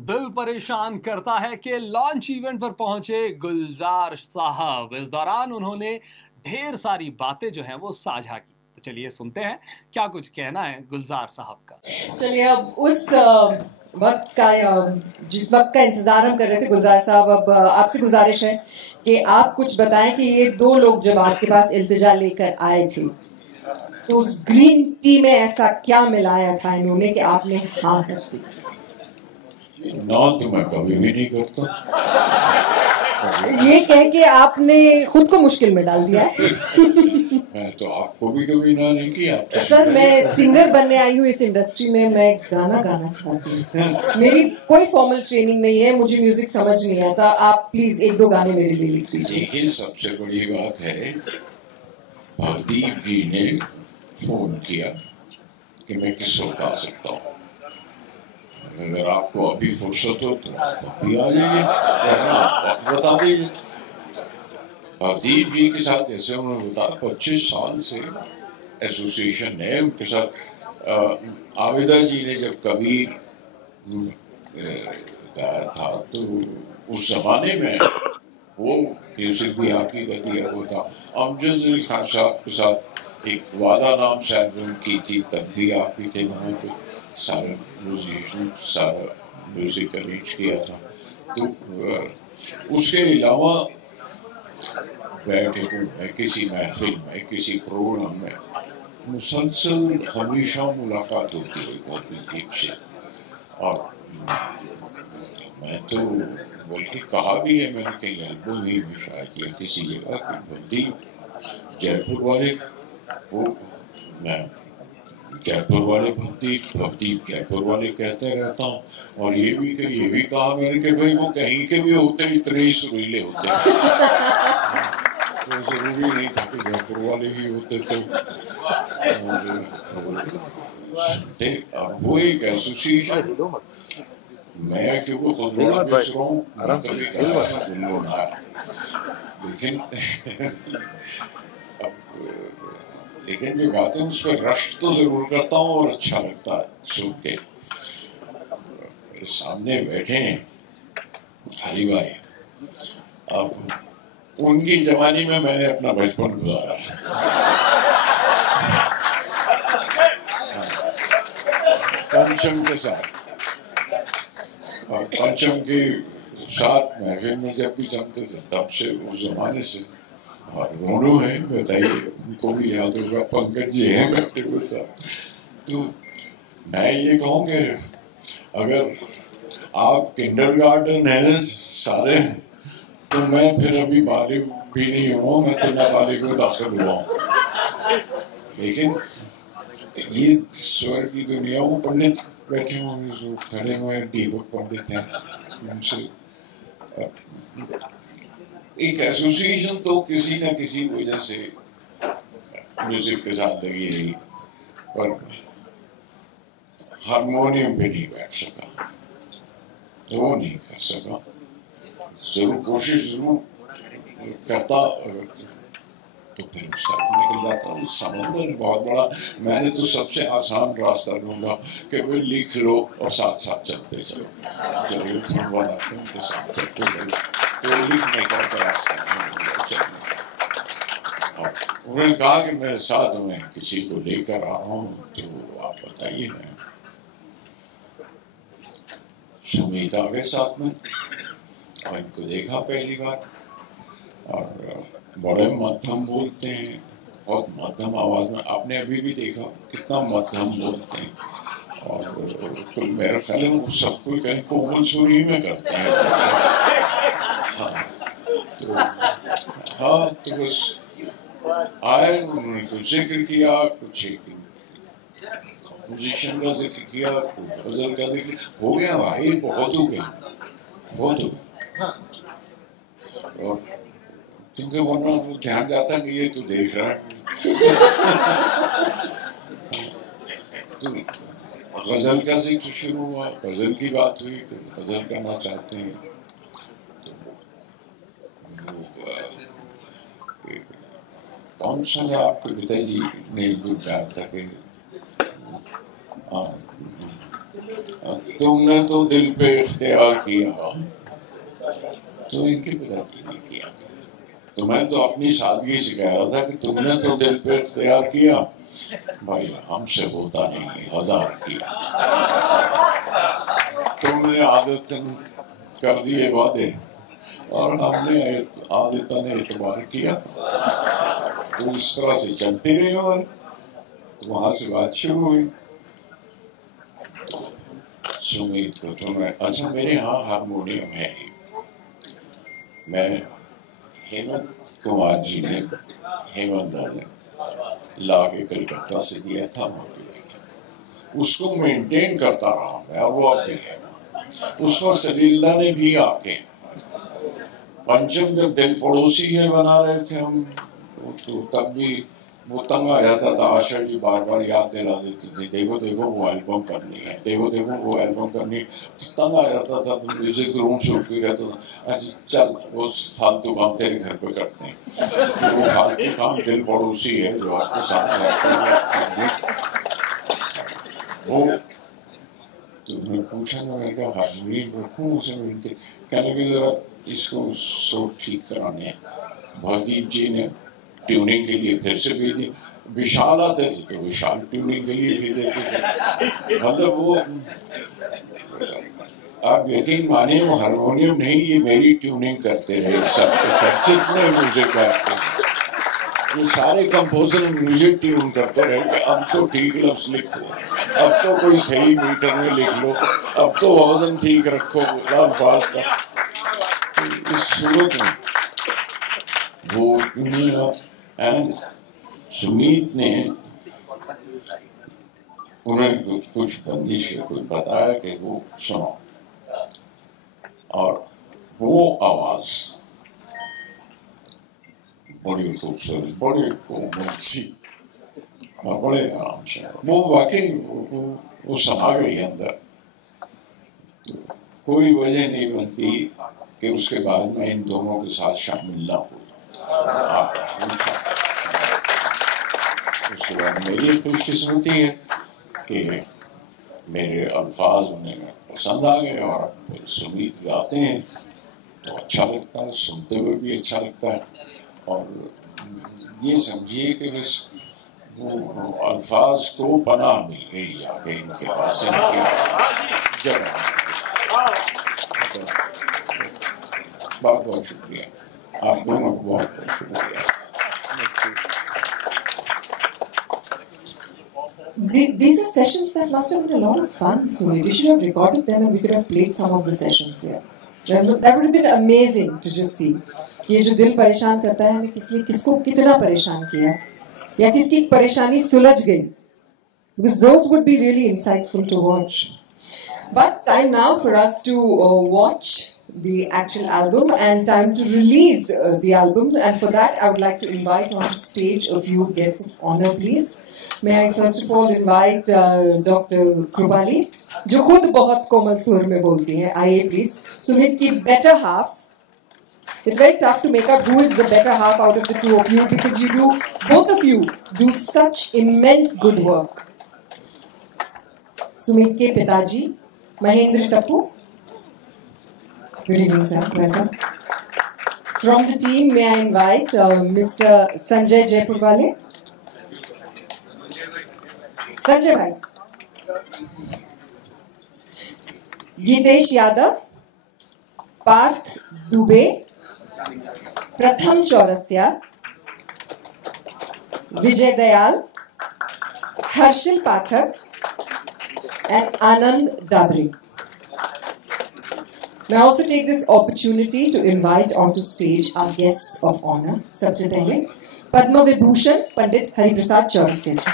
दिल परेशान करता है कि लॉन्च इवेंट पर पहुंचे गुलजार साहब। इस दौरान उन्होंने ढेर सारी बातें जो हैं वो साझा की। तो चलिए सुनते हैं क्या कुछ कहना है गुलजार साहब का। चलिए अब उस वक्त का जिस वक्त का इंतजार हम कर रहे थे गुलजार साहब, अब आपसे गुजारिश है कि आप कुछ बताएं कि ये दो लोग जब आपके पास इल्तिजा लेकर आए थे तो उस ग्रीन टी में ऐसा क्या मिलाया था इन्होंने कि आपने हाँ कर दी? ना तो मैं कभी भी नहीं करता। ये कह के आपने खुद को मुश्किल में डाल दिया है। मैं तो आपको भी कभी ना नहीं किया। सर, मैं सिंगर बनने आई हूँ इस इंडस्ट्री में, मैं गाना गाना चाहती हूँ। मेरी कोई फॉर्मल ट्रेनिंग नहीं है, मुझे म्यूजिक समझ नहीं आता। आप प्लीज एक दो गाने मेरे लिए लिख दीजिए। देखिए, सबसे बड़ी बात है भवदीप जी ने फोन किया कि मैं किसको गा सकता हूँ। अगर आपको अभी फुर्सत हो तो अभी आ जाइए, वरना आप बता दीजिए। भवदीप जी के साथ जैसे उन्होंने बताया 25 साल से एसोसिएशन है उनके साथ। आबिदा जी ने जब कबीर गाया था तो उस जमाने में वो म्यूजिक भी आप ही का दिया हुआ था। अमजद अली खान साहब के साथ एक वादा नाम से एल्बम की थी, तब भी आप ही थे वहाँ पे। सारा म्यूजिशियन सारा म्यूजिक अरेंज किया था। तो उसके अलावा बैठे तो मैं किसी महफिल में किसी प्रोग्राम में मुसलसल हमेशा मुलाकात होती है भवदीप से। और मैं तो बल्कि कहा भी है मैंने कहीं एल्बम ही में शायद या किसी जगह कि भवदीप जयपुर वाले, वो मैं जयपुर वाले भवदीप जयपुर वाले कहते रहता हूँ। और ये भी कहा मैंने कि भाई वो कहीं के भी होते इतने ही सुरीले होते हैं। तो जरूरी नहीं था कि जयपुर वाले ही होते। तो वो एक एसोसिएशन, मैं क्योंकि खुद बड़ा बेच रहा हूँ, लेकिन जो गाते हैं उस पर रश्क तो जरूर करता हूँ और अच्छा लगता है सुन के। सामने बैठे हैं हरी भाई, अब उनकी जवानी में मैंने अपना बचपन गुजारा है। पंचम के साथ, और पंचम के साथ महफिल में जब भी जमते थे तब से उस जमाने से। और रोनू है, बताइए उनको भी याद होगा, पंकज जी हैं मेरे साथ। तो मैं ये कहूँ कि अगर आप किंडरगार्टन है सारे, तो मैं फिर अभी बालिग भी नहीं हुआ, मैं तो नाबालिग में दाखिल हुआ हूँ। लेकिन ये स्वर की दुनिया, वो पंडित बैठे होंगे जो खड़े हुए दीपक पंडित हैं, उनसे एक एसोसिएशन तो किसी न किसी वजह से म्यूजिक के साथ लगी रही, पर हारमोनियम पे नहीं बैठ सका, तो वो नहीं कर सका। जरूर कोशिश जरूर करता तो फिर उसका निकल जाता। उस समंदर बहुत बड़ा। मैंने तो सबसे आसान रास्ता ढूंढा कि भाई लिख लो और साथ साथ चलते चलो, चलिए बनाते हैं उनके साथ चलते चलो, तो लिखने का रास्ता। उन्होंने कहा कि मेरे साथ में किसी को लेकर आ रहा हूँ, तो आप बताइए। मैं सुनीता के साथ में, और इनको देखा पहली बार, और बड़े मध्यम बोलते हैं, बहुत मध्यम आवाज में। आपने अभी भी देखा कितना मध्यम बोलते हैं। और कुल मेरा ख्याल है वो सब कोई कहीं कोमल सुरी में करते हैं। हाँ, तो बस आए, उन्होंने कुछ जिक्र किया, कुछ कंपोजिशन का जिक्र किया, कुछ गजल का जिक्र हो गया। भाई बहुत हो गया, बहुत हो गया। क्योंकि वरना वो ध्यान जाता कि ये तो देख रहा है। तो गजल का जिक्र शुरू हुआ, गजल की बात हुई, गजल करना चाहते हैं। कौन सा है आपके पिताजी ने जो कहा था कि तुमने तो दिल पे इख्तियार किया, तो इनके पिताजी ने किया था। तो मैं तो अपनी सादगी से कह रहा था कि तुमने तो दिल पे इख्तियार किया, भाई हमसे होता नहीं, 1000 किया। तुमने आदतन कर दिए वादे और हमने आदतन एतबार किया, तो इस तरह से चलते रहे और तो वहां से बात शुरू हुई। सुमित को तुम्हें, अच्छा मेरे यहाँ हारमोनियम है, मैं हेमंत कुमार जी ने, हेमंत ने ला के कलकत्ता से दिया था, उसको मेंटेन करता रहा मैं और वो अब भी है। उस पर सलीला ने भी आके पंचम जब दिल पड़ोसी है बना रहे थे हम, तो तब भी वो तंग आ जाता था। आशा जी बार बार याद दिला देती थी, देखो देखो वो एल्बम करनी है, देखो देखो वो एल्बम करनी है। तो तंग आ जाता था, म्यूजिक रूम से उठ के कहता था अच्छा चल वो फालतू काम तेरे घर पे करते हैं। तो वो फालतू काम दिल पड़ोसी है जो आपके सामने वो। तो मैं पूछा ना, मैंने कहा हारमोनियम रखूँ उसे मिलते, कहने लगे जरा इसको शोर ठीक कराने हैं। भवदीप जी ने ट्यूनिंग के लिए फिर से भेजी, विशाल आते थे तो विशाल ट्यूनिंग के लिए भेज देते थे। मतलब वो आप यकीन मानिए वो हारमोनियम नहीं, ये मेरी ट्यूनिंग करते रहे सबके सब। जितने म्यूजिक गाते ये सारे कंपोजर म्यूजिक ट्यून करते रहे कि अब तो ठीक लफ्ज लिखो, अब तो कोई सही मीटर में लिख लो, अब तो वजन ठीक रखो अल्फाज का। इस सूरत में वो सुमीत ने उन्हें कुछ बंदिश कुछ बताया कि वो सुनो, और वो आवाज बड़ी खूबसूरत, बड़ी कोमलसी और बड़े आराम से वो वाकई वो समा गई अंदर। तो कोई वजह नहीं बनती कि उसके बाद में इन दोनों के साथ शामिल ना हो। उसके बाद मेरी खुशकिस्मती है कि मेरे अल्फाज उन्हें पसंद आ गए और सुमीत गाते हैं तो अच्छा लगता है, सुनते हुए भी अच्छा लगता है। और ये समझिए कि बस वो अल्फाज को पनाह मिल गई आगे इनके पास, इनके जगह। बहुत बहुत शुक्रिया आप दोनों को, बहुत बहुत शुक्रिया। These are sessions that must have been a lot of fun, Sumit. We should have recorded them and we could have played some of the sessions here. That would have been amazing to just see. ये जो दिल परेशान करता है, किसने किसको कितना परेशान किया, या किसकी परेशानी सुलझ गई, because those would be really insightful to watch. But time now for us to watch the actual album and time to release the album. And for that, I would like to invite onto stage a few guests of honor, please. May I first of all invite Dr. Krupali, जो खुद बहुत कोमल सुर में बोलती हैं. आइए please. Sumit की better half. It's very tough to make up who is the better half out of the two of you because you do, both of you do such immense good work. Sumit ke पिताजी Mahendra Tappu. Good evening, sir. Welcome. From the team, may I invite Mr. Sanjay Jaipurwale. Sanjay bhai. Geetesh Yadav, Parth Dubey, Pratham Chaurasya, Vijay Dayal, Harshil Pathak, and Anand Dabri. May I also take this opportunity to invite onto stage our guests of honor. सबसे पहले पद्म विभूषण पंडित हरिप्रसाद चौरसिया जी.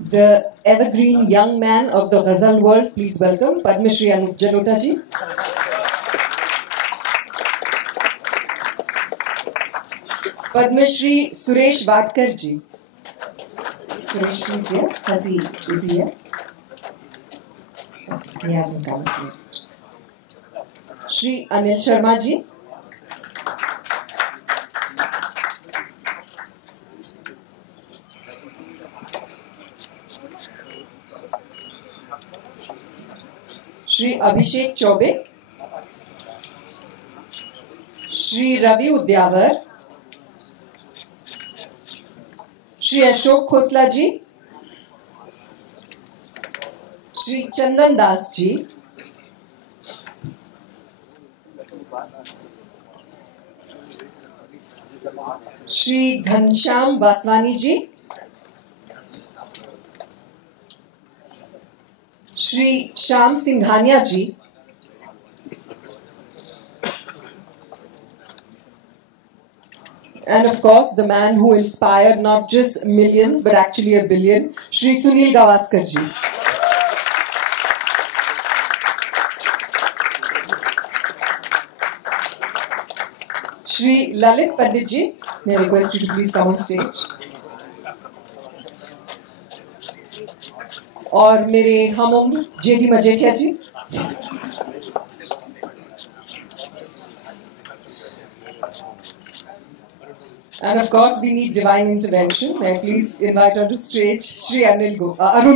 The evergreen young man of the Ghazal world, please welcome Padma Shri Anup Jalota ji. Padma Shri Suresh Vadkar ji. Suresh ji is here. Is he here? He hasn't come yet. Shri Anil Sharma ji. Shri Abhishek Chaube. Shri Ravi Udyavar. Shri Ashok Khosla ji. Shri Chandan Das ji. Shri Ghanshyam Baswani ji. Shri Shyam Singhania ji. And of course, the man who inspired not just millions but actually a billion, Shri Sunil Gavaskar ji. Shri Lalit Pandit ji, may I request you to please come on stage. और मेरे हम उम्र JD Majethia ji. And of course, we need divine intervention. May I please invite onto stage Shri Arun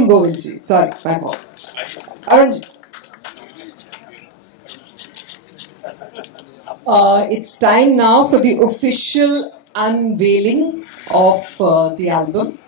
Govil ji. Sorry, my fault. Arun ji. It's time now for the official unveiling of the album.